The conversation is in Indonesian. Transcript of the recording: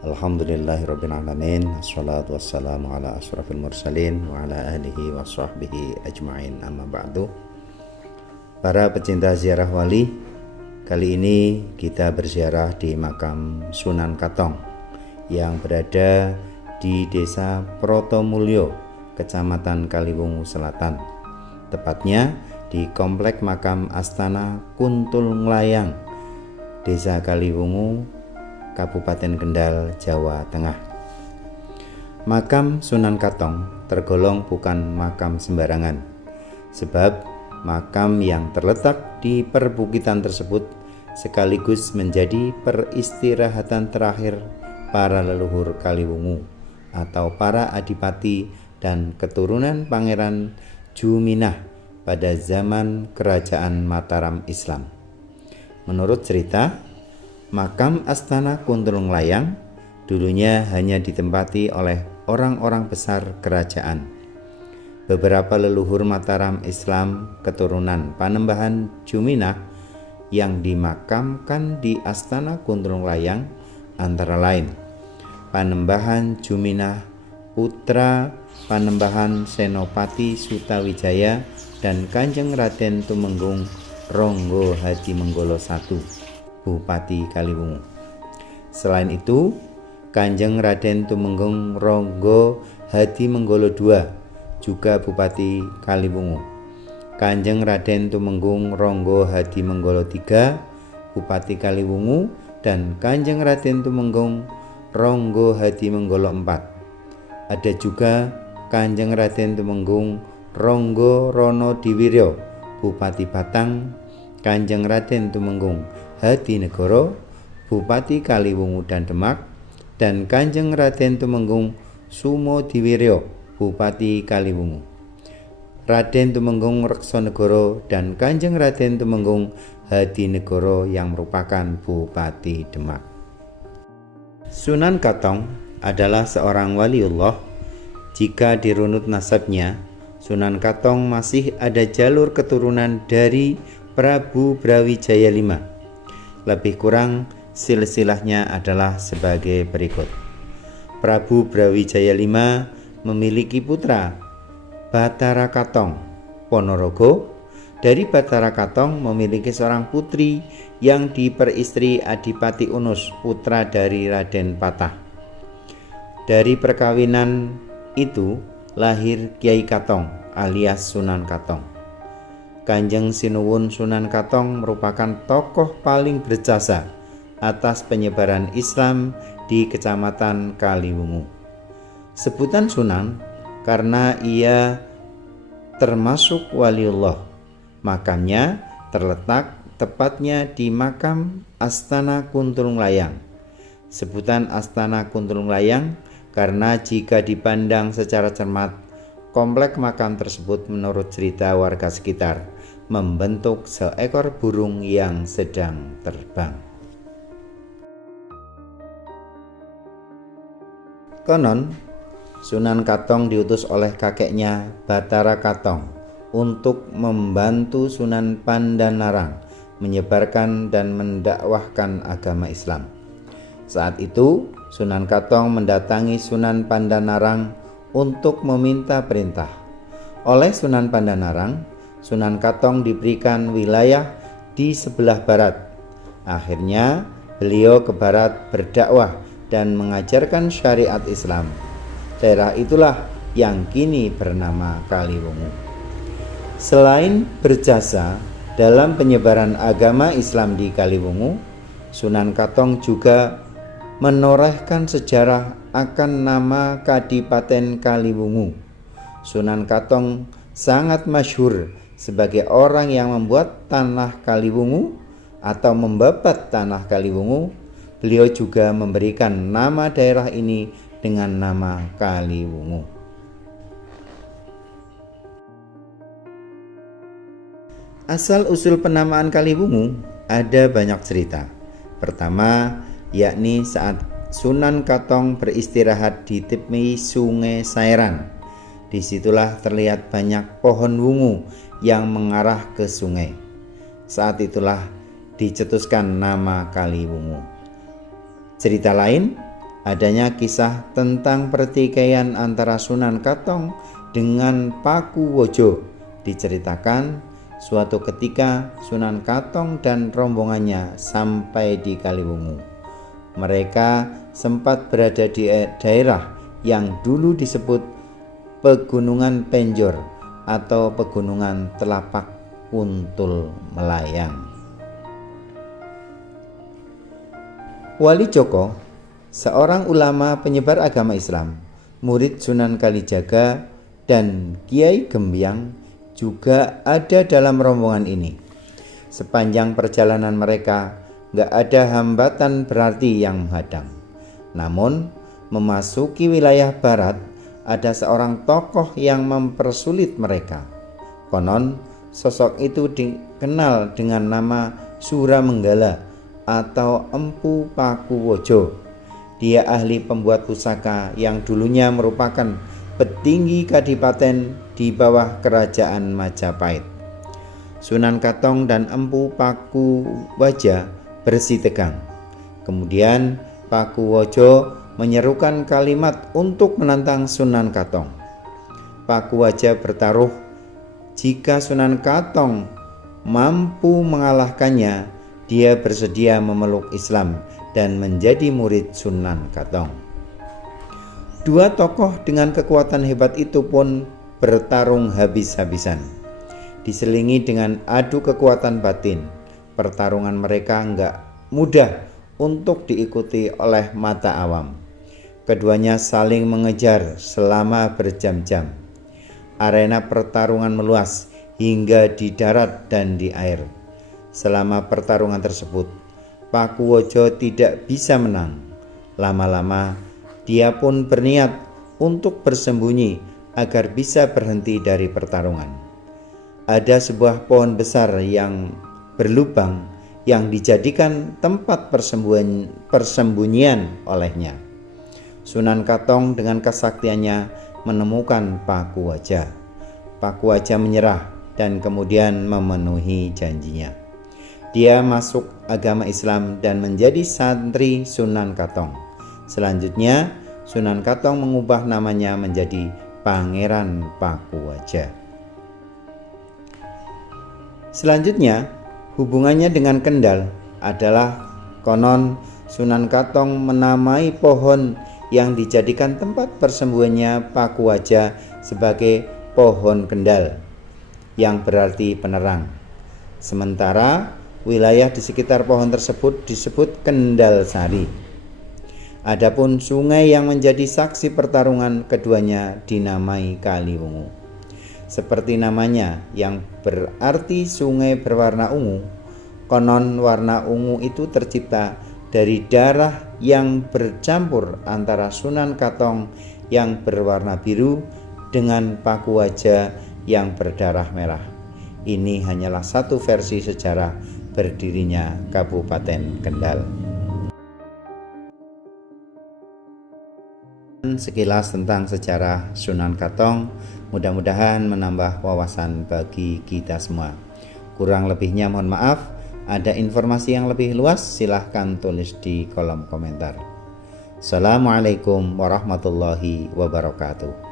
Alhamdulillahirrabbilalamin. Assalatu wassalamu ala ashrafil mursalin wa ala alihi wa sahbihi ajma'in, amma ba'du. Para pecinta ziarah wali, kali ini kita berziarah di makam Sunan Katong yang berada di Desa Protomulyo, Kecamatan Kaliwungu Selatan. Tepatnya di Komplek Makam Astana Kuntul Nglayang, Desa Kaliwungu, Kabupaten Kendal, Jawa Tengah. Makam Sunan Katong tergolong bukan makam sembarangan, sebab makam yang terletak di perbukitan tersebut sekaligus menjadi peristirahatan terakhir para leluhur Kaliwungu atau para adipati dan keturunan Pangeran Juminah pada zaman Kerajaan Mataram Islam. Menurut cerita, makam Astana Kuntul Nglayang dulunya hanya ditempati oleh orang-orang besar kerajaan. Beberapa leluhur Mataram Islam keturunan Panembahan Juminah yang dimakamkan di Astana Kuntul Nglayang antara lain Panembahan Juminah, putra Panembahan Senopati Sutawijaya, dan Kanjeng Raden Tumenggung Ronggo Hadimenggolo I, Bupati Kaliwungu. Selain itu, Kanjeng Raden Tumenggung Ronggo Hadimenggolo II, juga Bupati Kaliwungu. Kanjeng Raden Tumenggung Ronggo Hadimenggolo III, Bupati Kaliwungu, dan Kanjeng Raden Tumenggung Ronggo Hadimenggolo IV. Ada juga Kanjeng Raden Tumenggung Ronggo Ronodiwiryo, Bupati Batang, Kanjeng Raden Tumenggung Hadinegoro, Bupati Kaliwungu dan Demak, dan Kanjeng Raden Tumenggung Sumodiwiryo, Bupati Kaliwungu. Raden Tumenggung Reksonegoro dan Kanjeng Raden Tumenggung Hadinegoro yang merupakan Bupati Demak. Sunan Katong adalah seorang waliullah. Jika dirunut nasabnya, Sunan Katong masih ada jalur keturunan dari Prabu Brawijaya V. Lebih kurang silsilahnya adalah sebagai berikut. Prabu Brawijaya V memiliki putra Batara Katong Ponorogo. Dari Batara Katong memiliki seorang putri yang diperistri Adipati Unus, putra dari Raden Patah. Dari perkawinan itu lahir Kiai Katong alias Sunan Katong. Kanjeng Sinuwun Sunan Katong merupakan tokoh paling berjasa atas penyebaran Islam di Kecamatan Kaliwungu. Sebutan Sunan karena ia termasuk waliullah. Makamnya terletak tepatnya di makam Astana Kuntul Nglayang. Sebutan Astana Kuntul Nglayang karena jika dipandang secara cermat, komplek makam tersebut menurut cerita warga sekitar membentuk seekor burung yang sedang terbang. Konon, Sunan Katong diutus oleh kakeknya Batara Katong untuk membantu Sunan Pandanarang menyebarkan dan mendakwahkan agama Islam. Saat itu, Sunan Katong mendatangi Sunan Pandanarang untuk meminta perintah. Oleh Sunan Pandanarang, Sunan Katong diberikan wilayah di sebelah barat. Akhirnya, beliau ke barat berdakwah dan mengajarkan syariat Islam. Daerah itulah yang kini bernama Kaliwungu. Selain berjasa dalam penyebaran agama Islam di Kaliwungu, Sunan Katong juga menorehkan sejarah akan nama Kadipaten Kaliwungu. Sunan Katong sangat masyhur sebagai orang yang membuat tanah Kaliwungu atau membabat tanah Kaliwungu, beliau juga memberikan nama daerah ini dengan nama Kaliwungu. Asal-usul penamaan Kaliwungu ada banyak cerita. Pertama, yakni saat Sunan Katong beristirahat di tepi Sungai Sairan. Disitulah terlihat banyak pohon wungu yang mengarah ke sungai. Saat itulah dicetuskan nama Kaliwungu. Cerita lain, adanya kisah tentang pertikaian antara Sunan Katong dengan Pakuwojo. Diceritakan suatu ketika Sunan Katong dan rombongannya sampai di Kaliwungu. Mereka sempat berada di daerah yang dulu disebut Pegunungan Penjor atau Pegunungan Telapak Kuntul Melayang. Wali Joko, seorang ulama penyebar agama Islam, murid Sunan Kalijaga dan Kiai Gembyang juga ada dalam rombongan ini. Sepanjang perjalanan mereka, gak ada hambatan berarti yang menghadang. Namun, memasuki wilayah barat, ada seorang tokoh yang mempersulit mereka. Konon, sosok itu dikenal dengan nama Suramenggala atau Empu Pakuwojo. Dia ahli pembuat pusaka yang dulunya merupakan petinggi kadipaten di bawah kerajaan Majapahit. Sunan Katong dan Empu Pakuwaja bersitegang. Kemudian Pakuwojo menyerukan kalimat untuk menantang Sunan Katong. Pakuwaja bertaruh jika Sunan Katong mampu mengalahkannya, dia bersedia memeluk Islam dan menjadi murid Sunan Katong. Dua tokoh dengan kekuatan hebat itu pun bertarung habis-habisan. Diselingi dengan adu kekuatan batin, pertarungan mereka enggak mudah untuk diikuti oleh mata awam. Keduanya saling mengejar selama berjam-jam. Arena pertarungan meluas hingga di darat dan di air. Selama pertarungan tersebut, Pakuwojo tidak bisa menang. Lama-lama, dia pun berniat untuk bersembunyi agar bisa berhenti dari pertarungan. Ada sebuah pohon besar yang berlubang yang dijadikan tempat persembunyian olehnya. Sunan Katong dengan kesaktiannya menemukan Pakuwaja. Pakuwaja menyerah dan kemudian memenuhi janjinya. Dia masuk agama Islam dan menjadi santri Sunan Katong. Selanjutnya, Sunan Katong mengubah namanya menjadi Pangeran Pakuwaja. Selanjutnya, hubungannya dengan Kendal adalah konon Sunan Katong menamai pohon yang dijadikan tempat persembunyiannya Pakuwaja sebagai pohon Kendal, yang berarti penerang. Sementara wilayah di sekitar pohon tersebut disebut Kendal Sari. Adapun sungai yang menjadi saksi pertarungan keduanya dinamai Kaliwungu. Seperti namanya yang berarti sungai berwarna ungu, konon warna ungu itu tercipta dari darah yang bercampur antara Sunan Katong yang berwarna biru dengan Pakuwaja yang berdarah merah. Ini hanyalah satu versi sejarah berdirinya Kabupaten Kendal. Sekilas tentang sejarah Sunan Katong, mudah-mudahan menambah wawasan bagi kita semua. Kurang lebihnya mohon maaf. Ada informasi yang lebih luas, silahkan tulis di kolom komentar. Assalamualaikum warahmatullahi wabarakatuh.